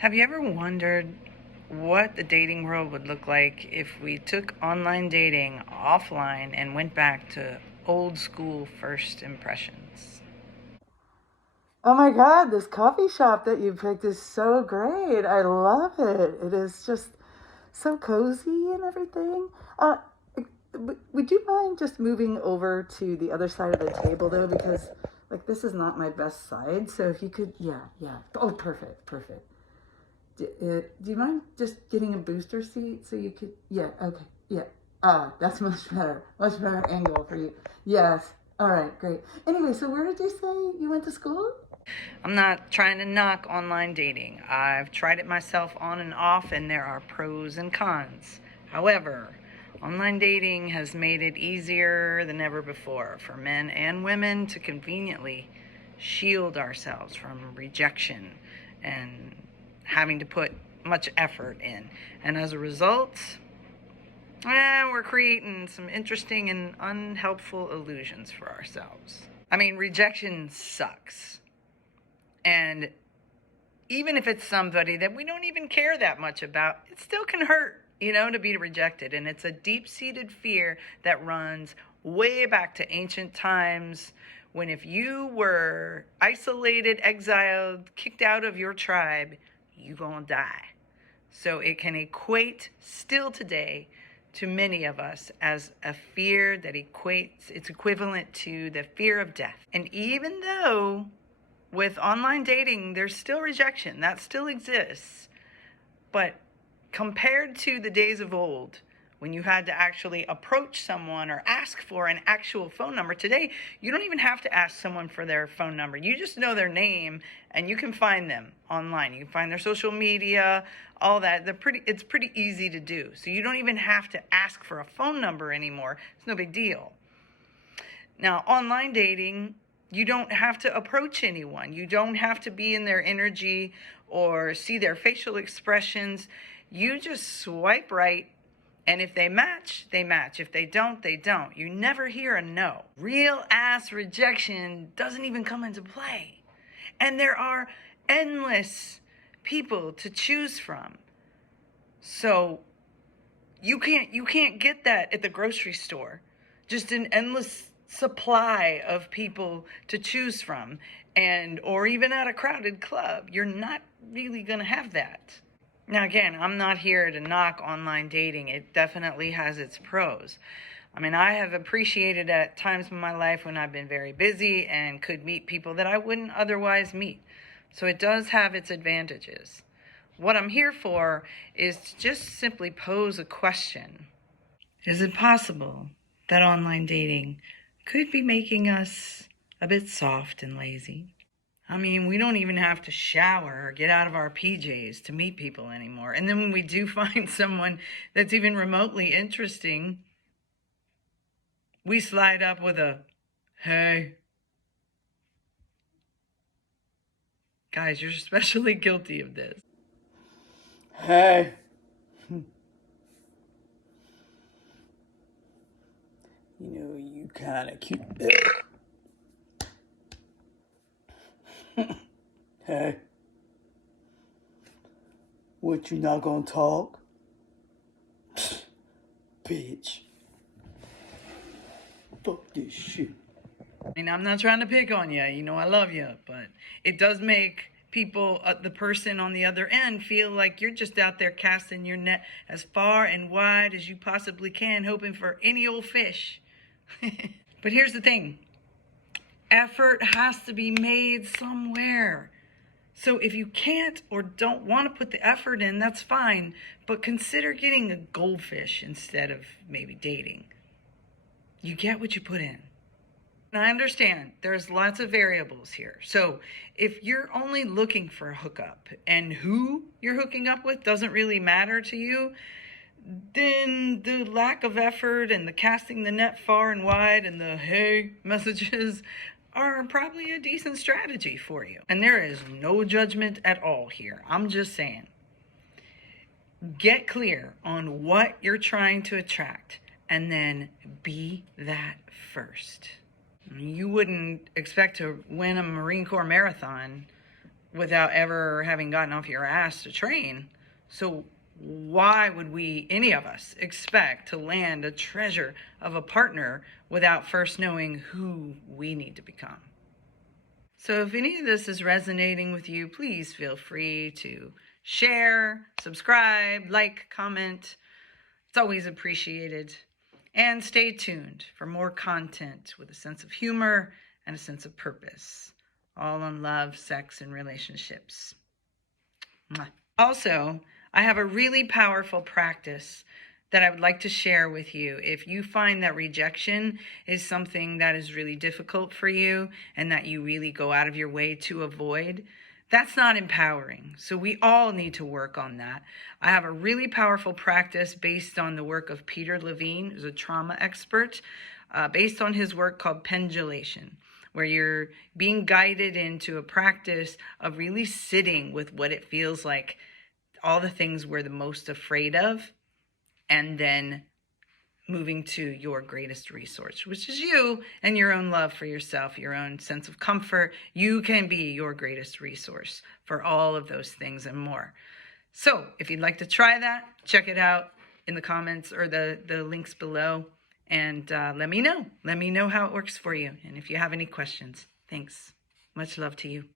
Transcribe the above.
Have you ever wondered what the dating world would look like if we took online dating offline and went back to old school first impressions? Oh my God, this coffee shop that you picked is so great. I love it. It is just so cozy and everything. Would you mind just moving over to the other side of the table though? Because like this is not my best side. So if you could, yeah, yeah. Oh, perfect, perfect. Do you mind just getting a booster seat so you could, yeah, okay, yeah. That's much better angle for you. Yes. All right, great. Anyway, so where did you say you went to school? I'm not trying to knock online dating. I've tried it myself on and off, and there are pros and cons. However, online dating has made it easier than ever before for men and women to conveniently shield ourselves from rejection and having to put much effort in. And as a result, we're creating some interesting and unhelpful illusions for ourselves. I mean, rejection sucks. And even if it's somebody that we don't even care that much about, it still can hurt, to be rejected. And it's a deep-seated fear that runs way back to ancient times when if you were isolated, exiled, kicked out of your tribe, you gonna die. So it can equate still today to many of us as a fear that it's equivalent to the fear of death. And even though with online dating, there's still rejection. That still exists. But compared to the days of old, when you had to actually approach someone or ask for an actual phone number, today you don't even have to ask someone for their phone number. You just know their name and you can find them online. You can find their social media, all that. It's pretty easy to do. So you don't even have to ask for a phone number anymore. It's no big deal. Now, online dating, you don't have to approach anyone. You don't have to be in their energy or see their facial expressions. You just swipe right, and if they match, they match. If they don't, they don't. You never hear a no. Real ass rejection doesn't even come into play. And there are endless people to choose from. So you can't get that at the grocery store. Just an endless supply of people to choose from, or even at a crowded club. You're not really going to have that. Now again, I'm not here to knock online dating. It definitely has its pros. I mean, I have appreciated at times in my life when I've been very busy and could meet people that I wouldn't otherwise meet. So it does have its advantages. What I'm here for is to just simply pose a question. Is it possible that online dating could be making us a bit soft and lazy? I mean, we don't even have to shower or get out of our PJs to meet people anymore. And then when we do find someone that's even remotely interesting, we slide up with a, hey. Guys, you're especially guilty of this. Hey. You kind of cute. Hey. What, you not gonna talk? Bitch. Fuck this shit. I mean, I'm not trying to pick on you. I love you. But it does make people, the person on the other end, feel like you're just out there casting your net as far and wide as you possibly can, hoping for any old fish. But here's the thing. Effort has to be made somewhere. So if you can't or don't want to put the effort in, that's fine. But consider getting a goldfish instead of maybe dating. You get what you put in. And I understand there's lots of variables here. So if you're only looking for a hookup and who you're hooking up with doesn't really matter to you, then the lack of effort and the casting the net far and wide and the hey messages are probably a decent strategy for you. And there is no judgment at all here. I'm just saying, get clear on what you're trying to attract and then be that first. You wouldn't expect to win a Marine Corps marathon without ever having gotten off your ass to train. So why would we, any of us, expect to land a treasure of a partner without first knowing who we need to become? So if any of this is resonating with you, please feel free to share, subscribe, like, comment. It's always appreciated. And stay tuned for more content with a sense of humor and a sense of purpose, all on love, sex, and relationships. Also, I have a really powerful practice that I would like to share with you. If you find that rejection is something that is really difficult for you and that you really go out of your way to avoid, that's not empowering. So we all need to work on that. I have a really powerful practice based on the work of Peter Levine, who's a trauma expert, based on his work called pendulation, where you're being guided into a practice of really sitting with what it feels like, all the things we're the most afraid of, and then moving to your greatest resource, which is you and your own love for yourself, your own sense of comfort. You can be your greatest resource for all of those things and more. So if you'd like to try that, check it out in the comments or the links below, and let me know. Let me know how it works for you, and if you have any questions. Thanks. Much love to you.